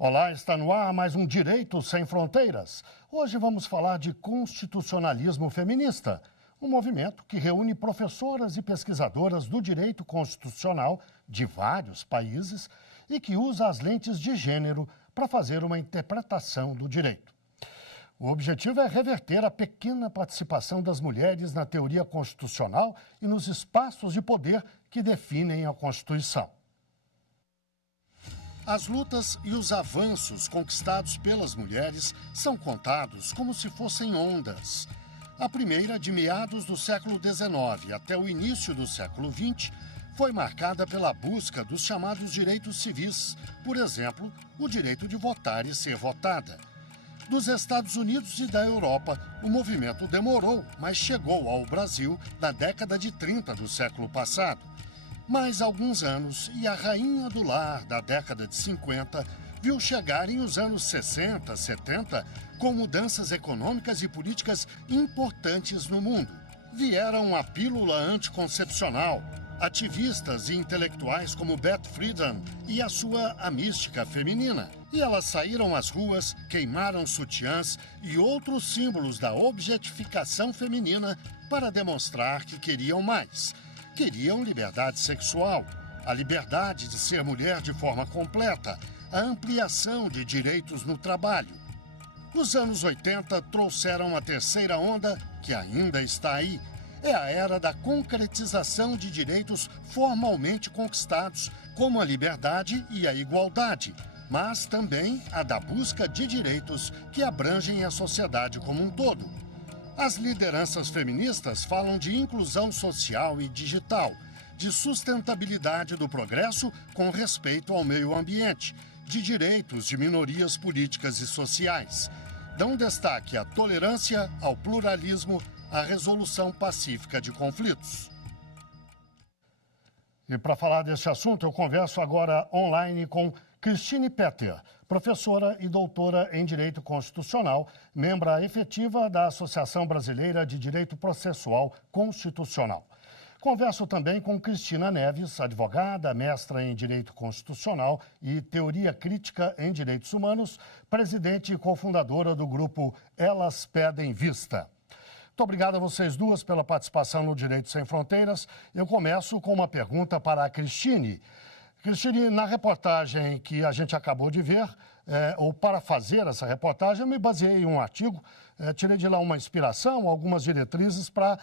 Olá, está no ar mais um Direito Sem Fronteiras. Hoje vamos falar de constitucionalismo feminista, um movimento que reúne professoras e pesquisadoras do direito constitucional de vários países e que usa as lentes de gênero para fazer uma interpretação do direito. O objetivo é reverter a pequena participação das mulheres na teoria constitucional e nos espaços de poder que definem a Constituição. As lutas e os avanços conquistados pelas mulheres são contados como se fossem ondas. A primeira, de meados do século XIX até o início do século XX, foi marcada pela busca dos chamados direitos civis, por exemplo, o direito de votar e ser votada. Dos Estados Unidos e da Europa, o movimento demorou, mas chegou ao Brasil na década de 30 do século passado. Mais alguns anos e a rainha do lar da década de 50 viu chegarem os anos 60, 70 com mudanças econômicas e políticas importantes no mundo. Vieram a pílula anticoncepcional, ativistas e intelectuais como Beth Friedan e a sua amística feminina. E elas saíram às ruas, queimaram sutiãs e outros símbolos da objetificação feminina para demonstrar que queriam mais. Queriam liberdade sexual, a liberdade de ser mulher de forma completa, a ampliação de direitos no trabalho. Os anos 80 trouxeram a terceira onda, que ainda está aí. É a era da concretização de direitos formalmente conquistados, como a liberdade e a igualdade, mas também a da busca de direitos que abrangem a sociedade como um todo. As lideranças feministas falam de inclusão social e digital, de sustentabilidade do progresso com respeito ao meio ambiente, de direitos de minorias políticas e sociais. Dão destaque à tolerância, ao pluralismo, à resolução pacífica de conflitos. E para falar desse assunto, eu converso agora online com Christine Petter, professora e doutora em Direito Constitucional, membro efetiva da Associação Brasileira de Direito Processual Constitucional. Converso também com Cristina Neves, advogada, mestra em Direito Constitucional e Teoria Crítica em Direitos Humanos, presidente e cofundadora do grupo Elas Pedem Vista. Muito obrigado a vocês duas pela participação no Direito Sem Fronteiras. Eu começo com uma pergunta para a Christine. Christine, na reportagem que a gente acabou de ver, ou para fazer essa reportagem, eu me baseei em um artigo, tirei de lá uma inspiração, algumas diretrizes para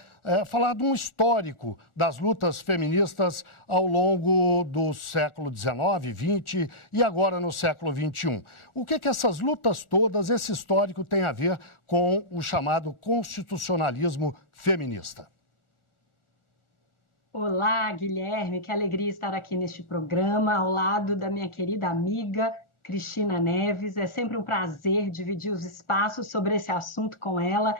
falar de um histórico das lutas feministas ao longo do século XIX, XX e agora no século XXI. O que essas lutas todas, esse histórico tem a ver com o chamado constitucionalismo feminista? Olá, Guilherme, que alegria estar aqui neste programa, ao lado da minha querida amiga Cristina Neves. É sempre um prazer dividir os espaços sobre esse assunto com ela.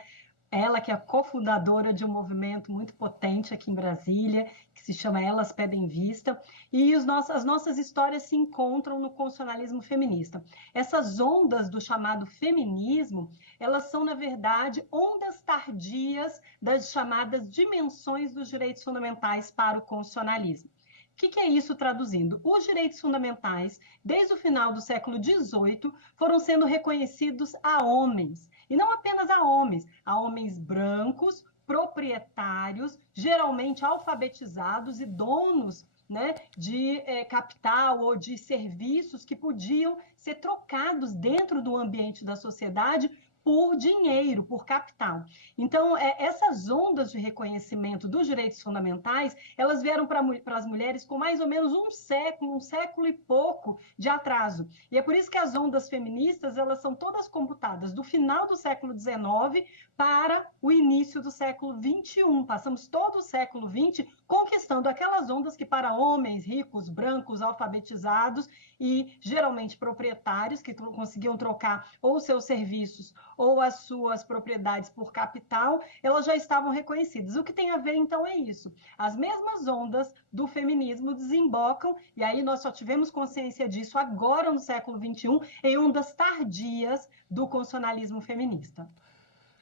Ela que é cofundadora de um movimento muito potente aqui em Brasília, que se chama Elas Pedem Vista, e as nossas histórias se encontram no constitucionalismo feminista. Essas ondas do chamado feminismo, elas são, na verdade, ondas tardias das chamadas dimensões dos direitos fundamentais para o constitucionalismo. O que é isso traduzindo? Os direitos fundamentais, desde o final do século XVIII, foram sendo reconhecidos a homens, e não apenas a homens brancos, proprietários, geralmente alfabetizados e donos, né, de capital ou de serviços que podiam ser trocados dentro do ambiente da sociedade por dinheiro, por capital. Então, essas ondas de reconhecimento dos direitos fundamentais, elas vieram para as mulheres com mais ou menos um século e pouco de atraso. E é por isso que as ondas feministas, elas são todas computadas do final do século XIX para o início do século XXI. Passamos todo o século XX conquistando aquelas ondas que para homens ricos, brancos, alfabetizados e geralmente proprietários, que conseguiam trocar ou seus serviços ou as suas propriedades por capital, elas já estavam reconhecidas. O que tem a ver, então, é isso. As mesmas ondas do feminismo desembocam, e aí nós só tivemos consciência disso agora no século XXI, em ondas tardias do constitucionalismo feminista.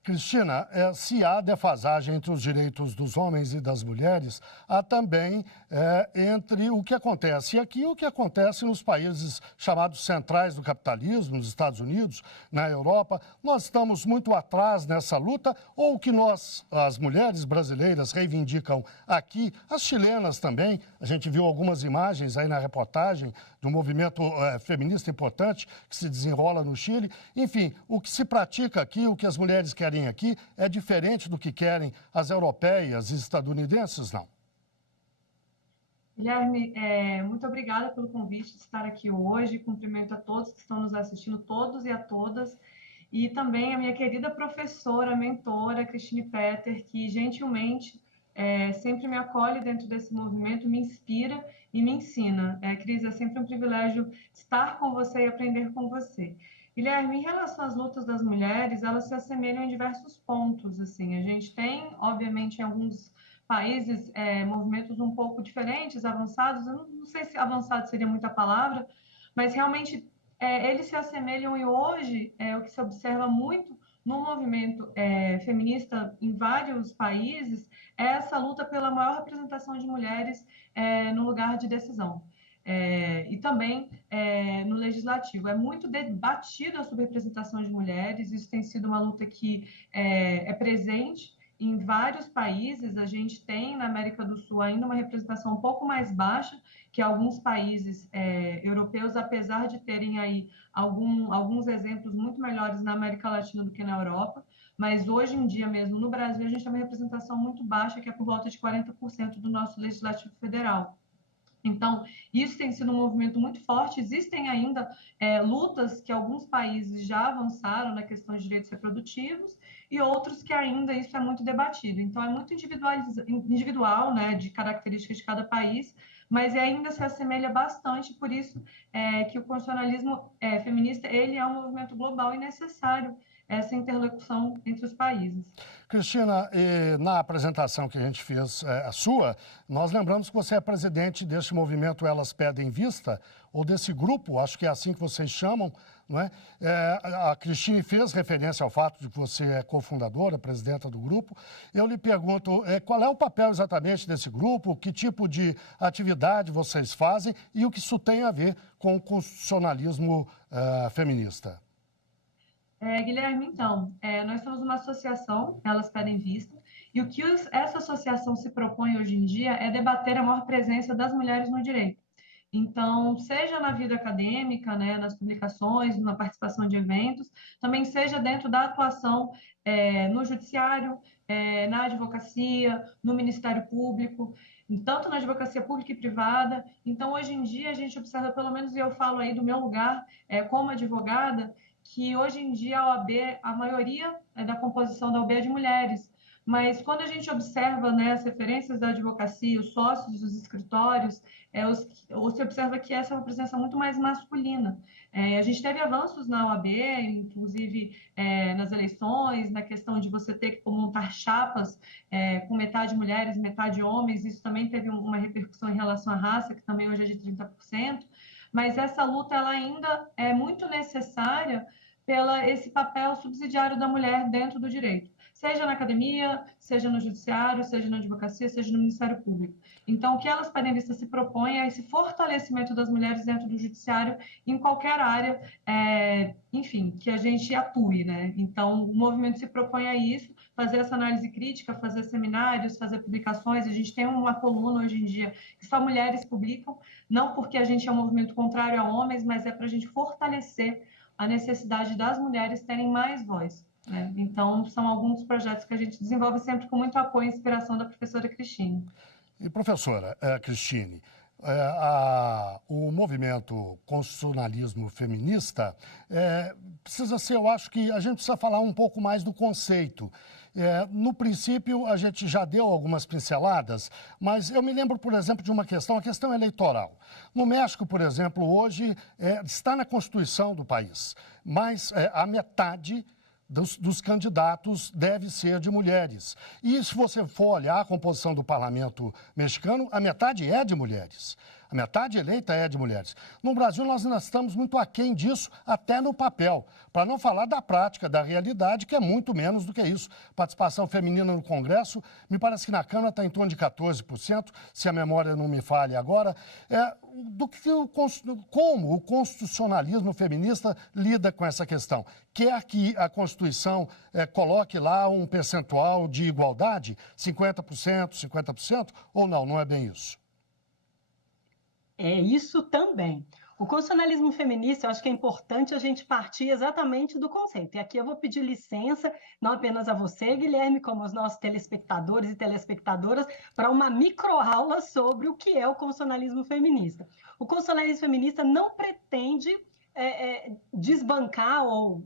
Cristina, se há defasagem entre os direitos dos homens e das mulheres, há também entre o que acontece aqui e o que acontece nos países chamados centrais do capitalismo, nos Estados Unidos, na Europa. Nós estamos muito atrás nessa luta, ou o que nós, as mulheres brasileiras, reivindicam aqui, as chilenas também, a gente viu algumas imagens aí na reportagem de um movimento feminista importante que se desenrola no Chile. Enfim, o que se pratica aqui, o que as mulheres querem aqui, é diferente do que querem as europeias e estadunidenses, não? Guilherme, muito obrigada pelo convite de estar aqui hoje. Cumprimento a todos que estão nos assistindo, todos e a todas. E também a minha querida professora, mentora, Cristine Petter, que gentilmente sempre me acolhe dentro desse movimento, me inspira e me ensina. Cris, é sempre um privilégio estar com você e aprender com você. Guilherme, em relação às lutas das mulheres, elas se assemelham em diversos pontos. Assim, a gente tem, obviamente, em alguns países, movimentos um pouco diferentes, avançados. Eu não sei se avançado seria muita palavra, mas realmente eles se assemelham e hoje o que se observa muito no movimento feminista em vários países é essa luta pela maior representação de mulheres no lugar de decisão. E também no legislativo. É muito debatido a subrepresentação de mulheres, isso tem sido uma luta que é presente em vários países. A gente tem na América do Sul ainda uma representação um pouco mais baixa que alguns países europeus, apesar de terem aí alguns exemplos muito melhores na América Latina do que na Europa, mas hoje em dia mesmo no Brasil a gente tem uma representação muito baixa, que é por volta de 40% do nosso legislativo federal. Então, isso tem sido um movimento muito forte. Existem ainda lutas que alguns países já avançaram na questão de direitos reprodutivos e outros que ainda isso é muito debatido. Então, é muito individual, né, de características de cada país, mas ainda se assemelha bastante. Por isso que o constitucionalismo feminista ele é um movimento global e necessário essa interlocução entre os países. Cristina, na apresentação que a gente fez, a sua, nós lembramos que você é presidente deste movimento Elas Pedem Vista, ou desse grupo, acho que é assim que vocês chamam, não é? A Cristine fez referência ao fato de que você é cofundadora, presidenta do grupo. Eu lhe pergunto, qual é o papel exatamente desse grupo, que tipo de atividade vocês fazem e o que isso tem a ver com o constitucionalismo feminista? Guilherme, então, nós somos uma associação, Elas Pedem Vista, e o que essa associação se propõe hoje em dia é debater a maior presença das mulheres no direito. Então, seja na vida acadêmica, né, nas publicações, na participação de eventos, também seja dentro da atuação no judiciário, na advocacia, no Ministério Público, tanto na advocacia pública e privada. Então, hoje em dia, a gente observa, pelo menos, e eu falo aí do meu lugar como advogada, que hoje em dia a OAB, a maioria da composição da OAB é de mulheres, mas quando a gente observa, né, as referências da advocacia, os sócios dos escritórios, você observa que essa é uma presença muito mais masculina. A gente teve avanços na OAB, inclusive nas eleições, na questão de você ter que montar chapas com metade mulheres, metade homens, isso também teve uma repercussão em relação à raça, que também hoje é de 30%, mas essa luta ela ainda é muito necessária esse papel subsidiário da mulher dentro do direito, seja na academia, seja no judiciário, seja na advocacia, seja no Ministério Público. Então, o que Elas Pedem Vista se propõe é esse fortalecimento das mulheres dentro do judiciário em qualquer área, enfim, que a gente atue, né? Então, o movimento se propõe a isso, fazer essa análise crítica, fazer seminários, fazer publicações. A gente tem uma coluna hoje em dia que só mulheres publicam, não porque a gente é um movimento contrário a homens, mas é para a gente fortalecer a necessidade das mulheres terem mais voz. Então, são alguns dos projetos que a gente desenvolve sempre com muito apoio e inspiração da professora Cristine. E, professora Cristine, o movimento constitucionalismo feminista precisa ser, eu acho que a gente precisa falar um pouco mais do conceito. No princípio, a gente já deu algumas pinceladas, mas eu me lembro, por exemplo, de uma questão, a questão eleitoral. No México, por exemplo, hoje está na Constituição do país, mas a metade dos candidatos deve ser de mulheres. E se você for olhar a composição do parlamento mexicano, a metade é de mulheres. A metade eleita é de mulheres. No Brasil, nós ainda estamos muito aquém disso, até no papel. Para não falar da prática, da realidade, que é muito menos do que isso. Participação feminina no Congresso, me parece que na Câmara está em torno de 14%, se a memória não me falha agora. Como o constitucionalismo feminista lida com essa questão? Quer que a Constituição coloque lá um percentual de igualdade, 50%, 50%, ou não? Não é bem isso? É isso também. O constitucionalismo feminista, eu acho que é importante a gente partir exatamente do conceito. E aqui eu vou pedir licença, não apenas a você, Guilherme, como aos nossos telespectadores e telespectadoras, para uma microaula sobre o que é o constitucionalismo feminista. O constitucionalismo feminista não pretende desbancar ou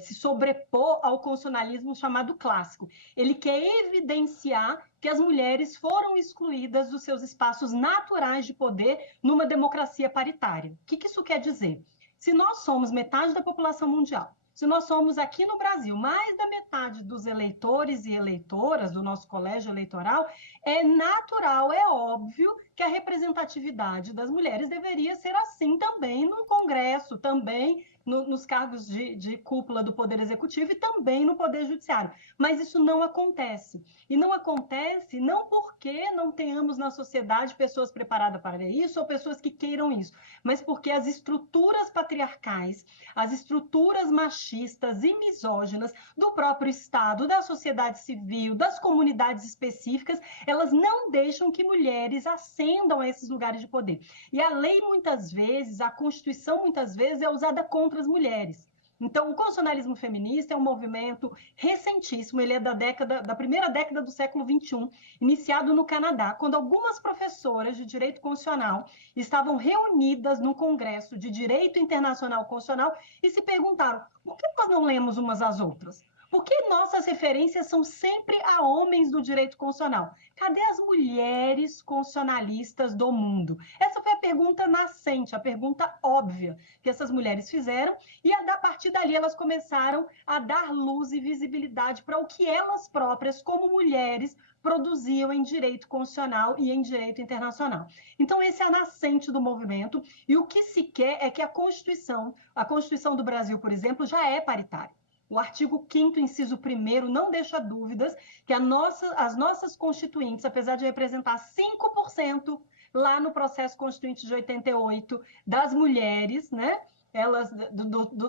se sobrepor ao constitucionalismo chamado clássico. Ele quer evidenciar que as mulheres foram excluídas dos seus espaços naturais de poder numa democracia paritária. O que isso quer dizer? Se nós somos metade da população mundial, se nós somos aqui no Brasil mais da metade dos eleitores e eleitoras do nosso colégio eleitoral, é natural, é óbvio que a representatividade das mulheres deveria ser assim também no Congresso, também nos cargos de cúpula do Poder Executivo e também no Poder Judiciário. Mas isso não acontece. E não acontece não porque não tenhamos na sociedade pessoas preparadas para isso ou pessoas que queiram isso, mas porque as estruturas patriarcais, as estruturas machistas e misóginas do próprio Estado, da sociedade civil, das comunidades específicas, elas não deixam que mulheres ascendam a esses lugares de poder. E a lei, muitas vezes, a Constituição, muitas vezes, é usada contra as mulheres. Então, o constitucionalismo feminista é um movimento recentíssimo, ele é da primeira década do século XXI, iniciado no Canadá, quando algumas professoras de direito constitucional estavam reunidas no Congresso de Direito Internacional Constitucional e se perguntaram: por que nós não lemos umas às outras? Por que nossas referências são sempre a homens do direito constitucional? Cadê as mulheres constitucionalistas do mundo? Essa foi a pergunta nascente, a pergunta óbvia que essas mulheres fizeram, e a partir dali elas começaram a dar luz e visibilidade para o que elas próprias, como mulheres, produziam em direito constitucional e em direito internacional. Então, esse é a nascente do movimento, e o que se quer é que a Constituição do Brasil, por exemplo, já é paritária. O artigo 5º, inciso 1º, não deixa dúvidas que as nossas constituintes, apesar de representar 5% lá no processo constituinte de 88 das mulheres, né? Elas,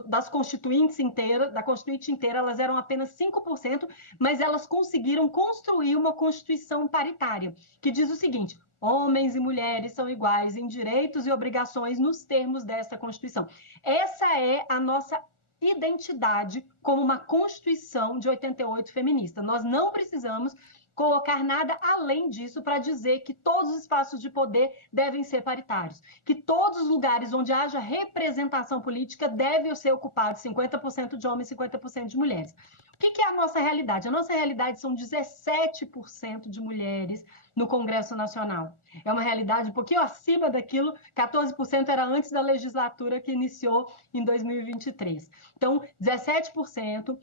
das constituintes inteiras, da constituinte inteira, elas eram apenas 5%, mas elas conseguiram construir uma Constituição paritária, que diz o seguinte: homens e mulheres são iguais em direitos e obrigações nos termos desta Constituição. Essa é a nossa identidade como uma Constituição de 88 feminista. Nós não precisamos colocar nada além disso para dizer que todos os espaços de poder devem ser paritários, que todos os lugares onde haja representação política devem ser ocupados 50% de homens e 50% de mulheres. O que é a nossa realidade? A nossa realidade são 17% de mulheres no Congresso Nacional. É uma realidade um pouquinho acima daquilo, 14% era antes da legislatura que iniciou em 2023. Então, 17%.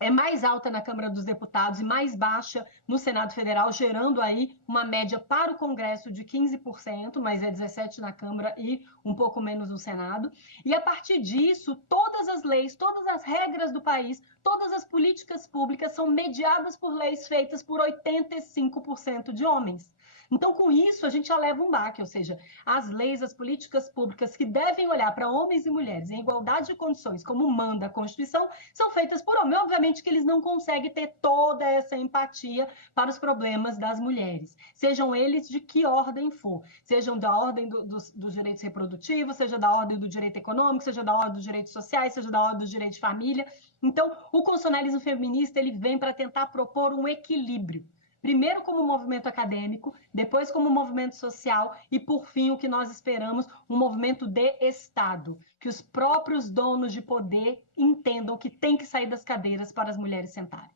É mais alta na Câmara dos Deputados e mais baixa no Senado Federal, gerando aí uma média para o Congresso de 15%, mas é 17% na Câmara e um pouco menos no Senado. E a partir disso, todas as leis, todas as regras do país, todas as políticas públicas são mediadas por leis feitas por 85% de homens. Então, com isso, a gente já leva um baque, ou seja, as leis, as políticas públicas que devem olhar para homens e mulheres em igualdade de condições, como manda a Constituição, são feitas por homens. Obviamente que eles não conseguem ter toda essa empatia para os problemas das mulheres, sejam eles de que ordem for, sejam da ordem dos direitos reprodutivos, seja da ordem do direito econômico, seja da ordem dos direitos sociais, seja da ordem do direito de família. Então, o constitucionalismo feminista ele vem para tentar propor um equilíbrio. Primeiro como movimento acadêmico, depois como movimento social e, por fim, o que nós esperamos, um movimento de Estado, que os próprios donos de poder entendam que tem que sair das cadeiras para as mulheres sentarem.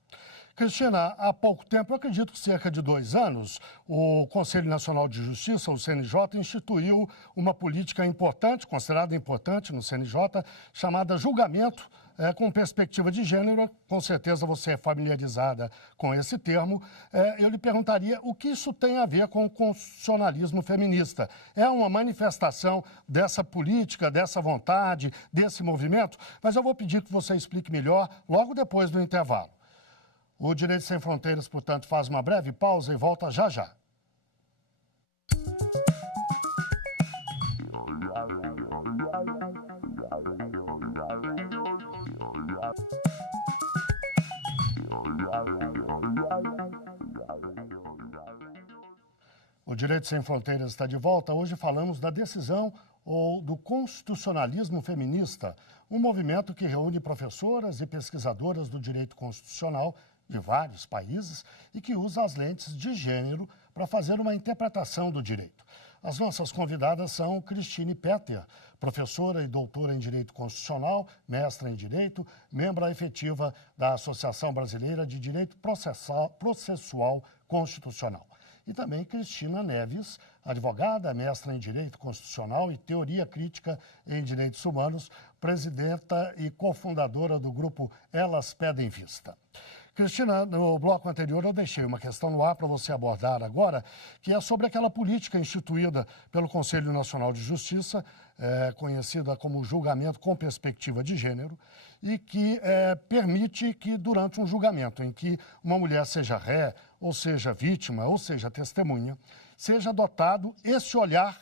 Cristina, há pouco tempo, eu acredito que cerca de 2 anos, o Conselho Nacional de Justiça, o CNJ, instituiu uma política importante, considerada importante no CNJ, chamada julgamento com perspectiva de gênero, com certeza você é familiarizada com esse termo, eu lhe perguntaria o que isso tem a ver com o constitucionalismo feminista. É uma manifestação dessa política, dessa vontade, desse movimento? Mas eu vou pedir que você explique melhor logo depois do intervalo. O Direito Sem Fronteiras, portanto, faz uma breve pausa e volta já já. O Direito Sem Fronteiras está de volta. Hoje falamos da decisão ou do constitucionalismo feminista, um movimento que reúne professoras e pesquisadoras do direito constitucional de vários países e que usa as lentes de gênero para fazer uma interpretação do direito. As nossas convidadas são Cristine Petter, professora e doutora em Direito Constitucional, mestra em Direito, membro efetiva da Associação Brasileira de Direito Processual Constitucional. E também Cristina Neves, advogada, mestra em Direito Constitucional e Teoria Crítica em Direitos Humanos, presidenta e cofundadora do grupo Elas Pedem Vista. Cristina, no bloco anterior eu deixei uma questão no ar para você abordar agora, que é sobre aquela política instituída pelo Conselho Nacional de Justiça, conhecida como julgamento com perspectiva de gênero, e que permite que durante um julgamento em que uma mulher seja ré, ou seja vítima, ou seja testemunha, seja adotado esse olhar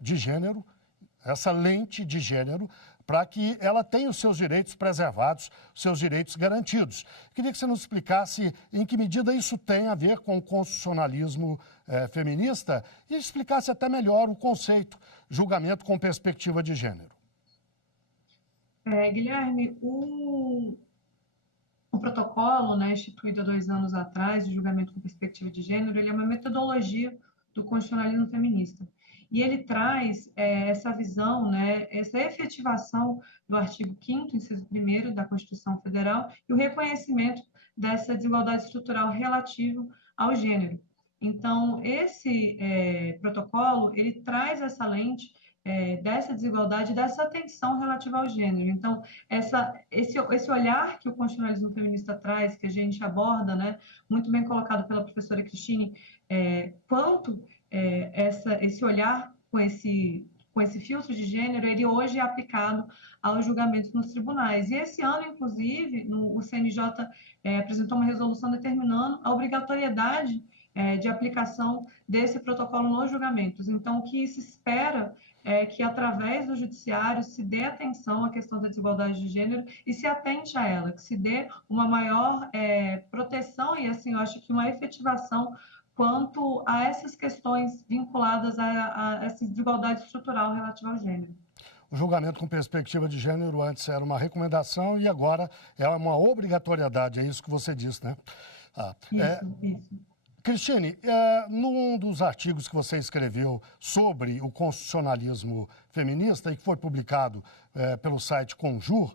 de gênero, essa lente de gênero, para que ela tenha os seus direitos preservados, os seus direitos garantidos. Queria que você nos explicasse em que medida isso tem a ver com o constitucionalismo feminista e explicasse até melhor o conceito julgamento com perspectiva de gênero. Guilherme, o protocolo, né, instituído há 2 anos atrás, de julgamento com perspectiva de gênero, ele é uma metodologia do constitucionalismo feminista. E ele traz essa visão, né, essa efetivação do artigo 5º, inciso 1º da Constituição Federal e o reconhecimento dessa desigualdade estrutural relativa ao gênero. Então, esse protocolo, ele traz essa lente dessa desigualdade, dessa atenção relativa ao gênero. Então, esse olhar que o constitucionalismo feminista traz, que a gente aborda, né, muito bem colocado pela professora Cristine, quanto esse olhar com esse filtro de gênero, ele hoje é aplicado aos julgamentos nos tribunais. E esse ano, inclusive, o CNJ apresentou uma resolução determinando a obrigatoriedade de aplicação desse protocolo nos julgamentos. Então, o que se espera é que, através do judiciário, se dê atenção à questão da desigualdade de gênero e se atente a ela, que se dê uma maior proteção e, assim, eu acho que uma efetivação quanto a essas questões vinculadas a essa desigualdade estrutural relativa ao gênero. O julgamento com perspectiva de gênero antes era uma recomendação e agora é uma obrigatoriedade, é isso que você disse, né? Isso. Cristine, num dos artigos que você escreveu sobre o constitucionalismo feminista e que foi publicado pelo site Conjur,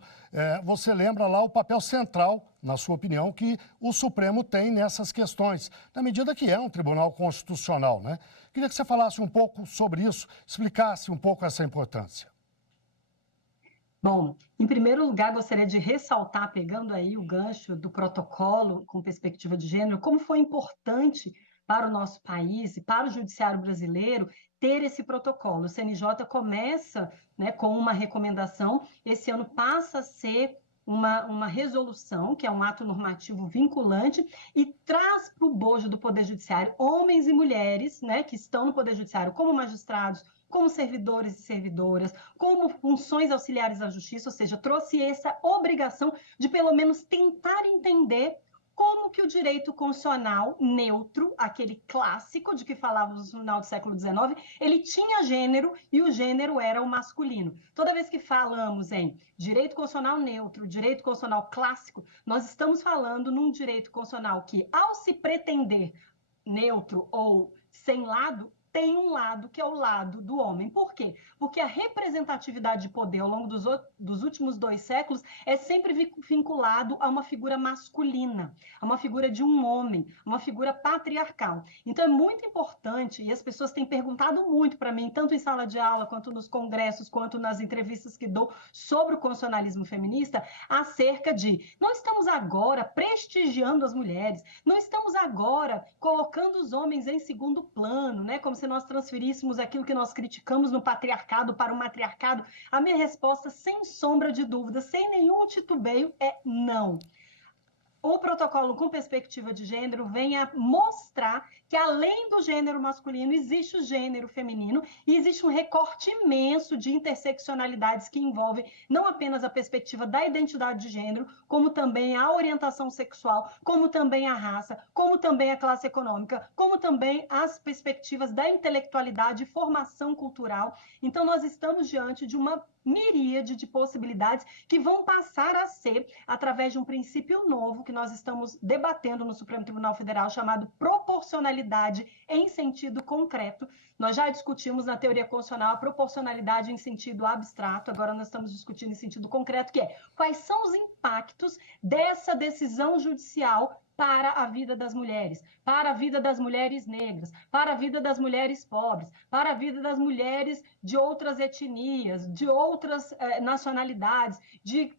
você lembra lá o papel central, na sua opinião, que o Supremo tem nessas questões, na medida que é um tribunal constitucional, né? Queria que você falasse um pouco sobre isso, explicasse um pouco essa importância. Bom, em primeiro lugar, gostaria de ressaltar, pegando aí o gancho do protocolo com perspectiva de gênero, como foi importante para o nosso país e para o judiciário brasileiro ter esse protocolo. O CNJ começa, né, com uma recomendação, esse ano passa a ser uma resolução, que é um ato normativo vinculante, e traz para o bojo do Poder Judiciário homens e mulheres, né, que estão no Poder Judiciário como magistrados, como servidores e servidoras, como funções auxiliares da justiça, ou seja, trouxe essa obrigação de pelo menos tentar entender como que o direito constitucional neutro, aquele clássico de que falávamos no final do século XIX, ele tinha gênero e o gênero era o masculino. Toda vez que falamos em direito constitucional neutro, direito constitucional clássico, nós estamos falando num direito constitucional que, ao se pretender neutro ou sem lado, tem um lado que é o lado do homem. Por quê? Porque a representatividade de poder ao longo dos últimos 2 séculos é sempre vinculado a uma figura masculina, a uma figura de um homem, uma figura patriarcal. Então é muito importante, e as pessoas têm perguntado muito para mim, tanto em sala de aula, quanto nos congressos, quanto nas entrevistas que dou sobre o constitucionalismo feminista, acerca de, não estamos agora prestigiando as mulheres, não estamos agora colocando os homens em segundo plano, né? Como se nós transferíssemos aquilo que nós criticamos no patriarcado para o matriarcado. A minha resposta, sem sombra de dúvida, sem nenhum titubeio, é não. O protocolo com perspectiva de gênero vem a mostrar que, além do gênero masculino, existe o gênero feminino e existe um recorte imenso de interseccionalidades que envolvem não apenas a perspectiva da identidade de gênero, como também a orientação sexual, como também a raça, como também a classe econômica, como também as perspectivas da intelectualidade e formação cultural. Então, nós estamos diante de uma miríade de possibilidades que vão passar a ser através de um princípio novo que nós estamos debatendo no Supremo Tribunal Federal, chamado proporcionalidade em sentido concreto. Nós já discutimos na teoria constitucional a proporcionalidade em sentido abstrato, agora nós estamos discutindo em sentido concreto, que é quais são os impactos dessa decisão judicial para a vida das mulheres, para a vida das mulheres negras, para a vida das mulheres pobres, para a vida das mulheres de outras etnias, de outras nacionalidades, de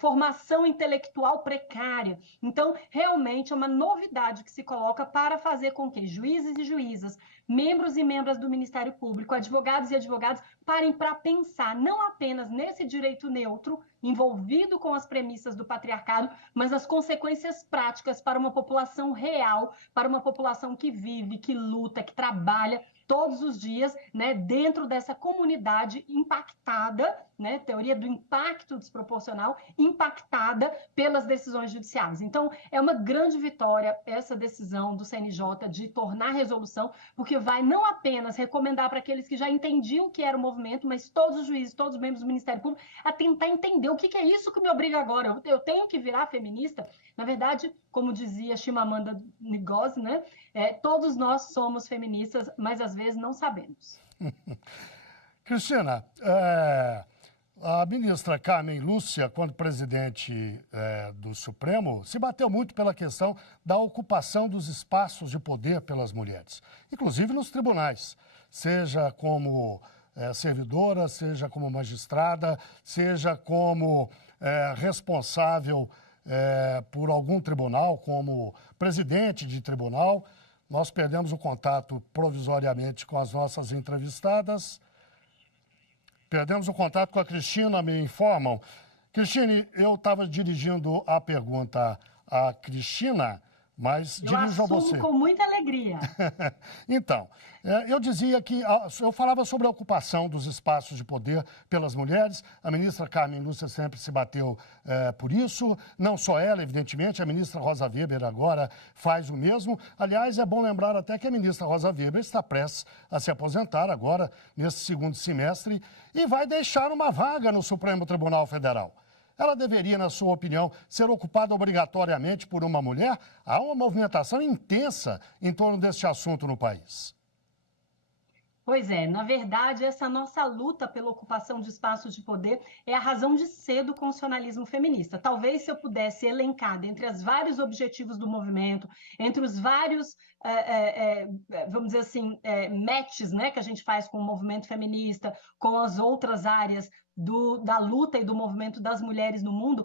formação intelectual precária. Então, realmente é uma novidade que se coloca para fazer com que juízes e juízas, membros e membras do Ministério Público, advogados e advogadas, parem para pensar não apenas nesse direito neutro, envolvido com as premissas do patriarcado, mas as consequências práticas para uma população real, para uma população que vive, que luta, que trabalha todos os dias, né, dentro dessa comunidade impactada, né, teoria do impacto desproporcional, impactada pelas decisões judiciais. Então, é uma grande vitória essa decisão do CNJ de tornar resolução, porque vai não apenas recomendar para aqueles que já entendiam o que era o movimento, mas todos os juízes, todos os membros do Ministério Público, a tentar entender o que é isso que me obriga agora. Eu tenho que virar feminista? Na verdade, como dizia Chimamanda Ngozi, né, todos nós somos feministas, mas às vezes não sabemos. Cristina, a ministra Carmen Lúcia, quando presidente do Supremo, se bateu muito pela questão da ocupação dos espaços de poder pelas mulheres, inclusive nos tribunais, seja como servidora, seja como magistrada, seja como responsável por algum tribunal, como presidente de tribunal. Nós perdemos o contato provisoriamente com as nossas entrevistadas. Perdemos o contato com a Cristina, me informam. Cristine, eu estava dirigindo a pergunta à Cristina, mas dirijo a você. Eu com muita alegria. Então, eu dizia que eu falava sobre a ocupação dos espaços de poder pelas mulheres. A ministra Carmen Lúcia sempre se bateu por isso. Não só ela, evidentemente, a ministra Rosa Weber agora faz o mesmo. Aliás, é bom lembrar até que a ministra Rosa Weber está prestes a se aposentar agora, nesse segundo semestre, e vai deixar uma vaga no Supremo Tribunal Federal. Ela deveria, na sua opinião, ser ocupada obrigatoriamente por uma mulher? Há uma movimentação intensa em torno deste assunto no país. Pois é, na verdade, essa nossa luta pela ocupação de espaços de poder é a razão de ser do constitucionalismo feminista. Talvez, se eu pudesse elencar dentre os vários objetivos do movimento, entre os vários, vamos dizer assim, matches, né, que a gente faz com o movimento feminista, com as outras áreas da luta e do movimento das mulheres no mundo,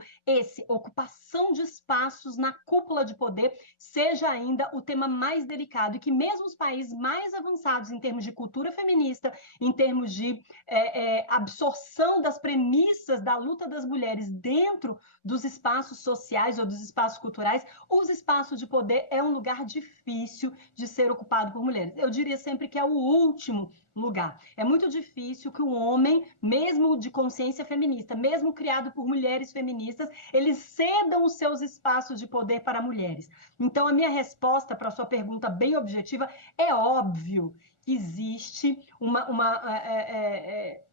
ocupação de espaços na cúpula de poder, seja ainda o tema mais delicado, e que mesmo os países mais avançados em termos de cultura feminista, em termos de absorção das premissas da luta das mulheres dentro dos espaços sociais ou dos espaços culturais, os espaços de poder é um lugar difícil de ser ocupado por mulheres. Eu diria sempre que é o último lugar. É muito difícil que um homem, mesmo de consciência feminista, mesmo criado por mulheres feministas, eles cedam os seus espaços de poder para mulheres. Então, a minha resposta para a sua pergunta bem objetiva é óbvio que existe um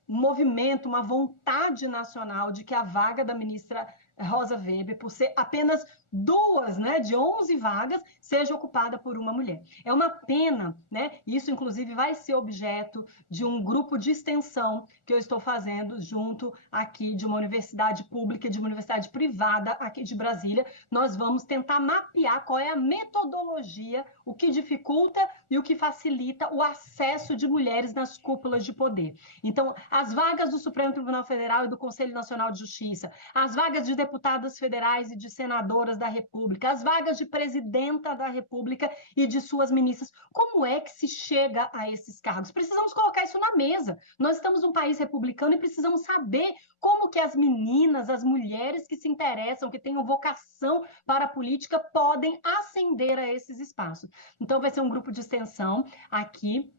movimento, uma vontade nacional de que a vaga da ministra Rosa Weber, por ser apenas 2, né, de 11 vagas, seja ocupada por uma mulher. É uma pena, né? Isso, inclusive, vai ser objeto de um grupo de extensão que eu estou fazendo junto aqui de uma universidade pública e de uma universidade privada aqui de Brasília. Nós vamos tentar mapear qual é a metodologia, o que dificulta e o que facilita o acesso de mulheres nas cúpulas de poder. Então, as vagas do Supremo Tribunal Federal e do Conselho Nacional de Justiça, as vagas de deputadas federais e de senadoras da República, as vagas de presidenta da República e de suas ministras. Como é que se chega a esses cargos? Precisamos colocar isso na mesa. Nós estamos num país republicano e precisamos saber como que as meninas, as mulheres que se interessam, que tenham vocação para a política, podem ascender a esses espaços. Então, vai ser um grupo de extensão aqui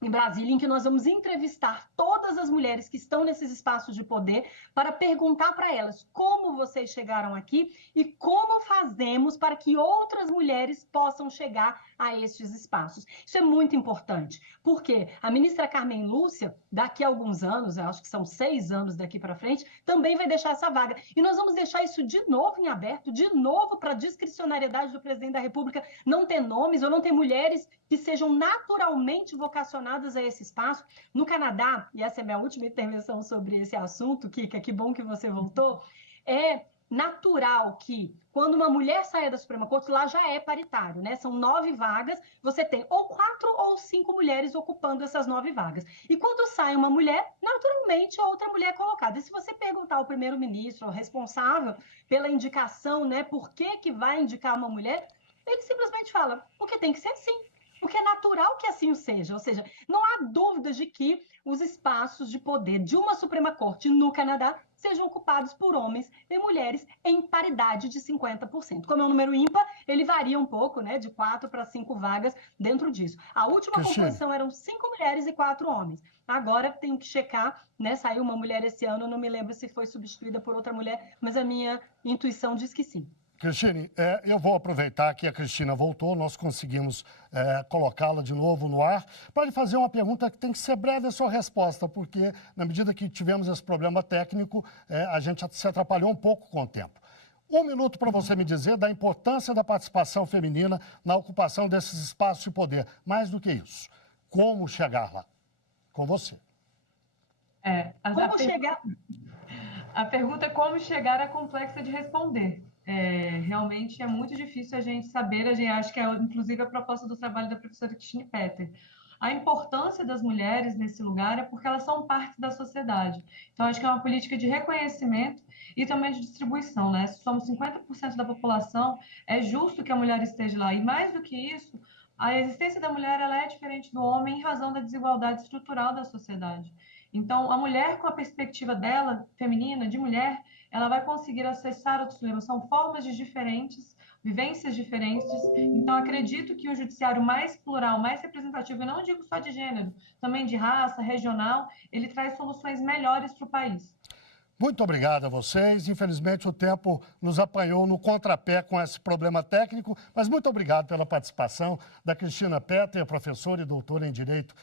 em Brasília, em que nós vamos entrevistar todas as mulheres que estão nesses espaços de poder para perguntar para elas como vocês chegaram aqui e como fazemos para que outras mulheres possam chegar a estes espaços. Isso é muito importante, porque a ministra Carmen Lúcia, daqui a alguns anos, eu acho que são 6 anos daqui para frente, também vai deixar essa vaga. E nós vamos deixar isso de novo em aberto, de novo para a discricionariedade do presidente da República não ter nomes ou não ter mulheres que sejam naturalmente vocacionadas a esse espaço. No Canadá, e essa é a minha última intervenção sobre esse assunto, Kika, que bom que você voltou, é natural que, quando uma mulher saia da Suprema Corte, lá já é paritário, né? São 9 vagas, você tem ou 4 ou 5 mulheres ocupando essas 9 vagas. E quando sai uma mulher, naturalmente outra mulher é colocada. E se você perguntar ao primeiro-ministro, ao responsável pela indicação, né, por que vai indicar uma mulher, ele simplesmente fala, porque tem que ser assim. Porque é natural que assim seja, ou seja, não há dúvidas de que os espaços de poder de uma Suprema Corte no Canadá sejam ocupados por homens e mulheres em paridade de 50%. Como é um número ímpar, ele varia um pouco, né, de 4 para 5 vagas dentro disso. A última composição eram 5 mulheres e 4 homens. Agora tem que checar, né, saiu uma mulher esse ano, não me lembro se foi substituída por outra mulher, mas a minha intuição diz que sim. Cristine, eu vou aproveitar que a Cristina voltou, nós conseguimos colocá-la de novo no ar, para lhe fazer uma pergunta que tem que ser breve a sua resposta, porque na medida que tivemos esse problema técnico, a gente se atrapalhou um pouco com o tempo. 1 minuto para você me dizer da importância da participação feminina na ocupação desses espaços de poder. Mais do que isso, como chegar lá? Com você. Como chegar? A pergunta é como chegar é complexa de responder. Realmente é muito difícil a gente saber, acho que é inclusive a proposta do trabalho da professora Cristine Petter. A importância das mulheres nesse lugar é porque elas são parte da sociedade. Então, acho que é uma política de reconhecimento e também de distribuição, né? Se somos 50% da população, é justo que a mulher esteja lá. E mais do que isso, a existência da mulher ela é diferente do homem em razão da desigualdade estrutural da sociedade. Então, a mulher, com a perspectiva dela, feminina, de mulher, ela vai conseguir acessar outros problemas. São formas diferentes, vivências diferentes. Então, acredito que o judiciário mais plural, mais representativo, e não digo só de gênero, também de raça, regional, ele traz soluções melhores para o país. Muito obrigado a vocês. Infelizmente, o tempo nos apanhou no contrapé com esse problema técnico, mas muito obrigado pela participação da Cristina Petter, professora e doutora em Direito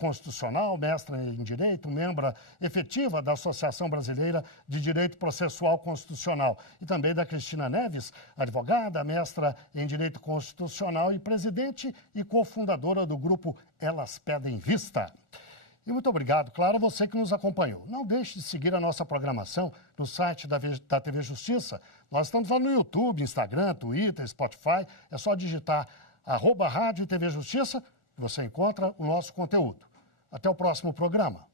Constitucional, mestra em Direito, membro efetiva da Associação Brasileira de Direito Processual Constitucional, e também da Cristina Neves, advogada, mestra em Direito Constitucional e presidente e cofundadora do grupo Elas Pedem Vista. E muito obrigado, claro, a você que nos acompanhou. Não deixe de seguir a nossa programação no site da TV Justiça. Nós estamos lá no YouTube, Instagram, Twitter, Spotify. É só digitar @Rádio e TV Justiça, que você encontra o nosso conteúdo. Até o próximo programa.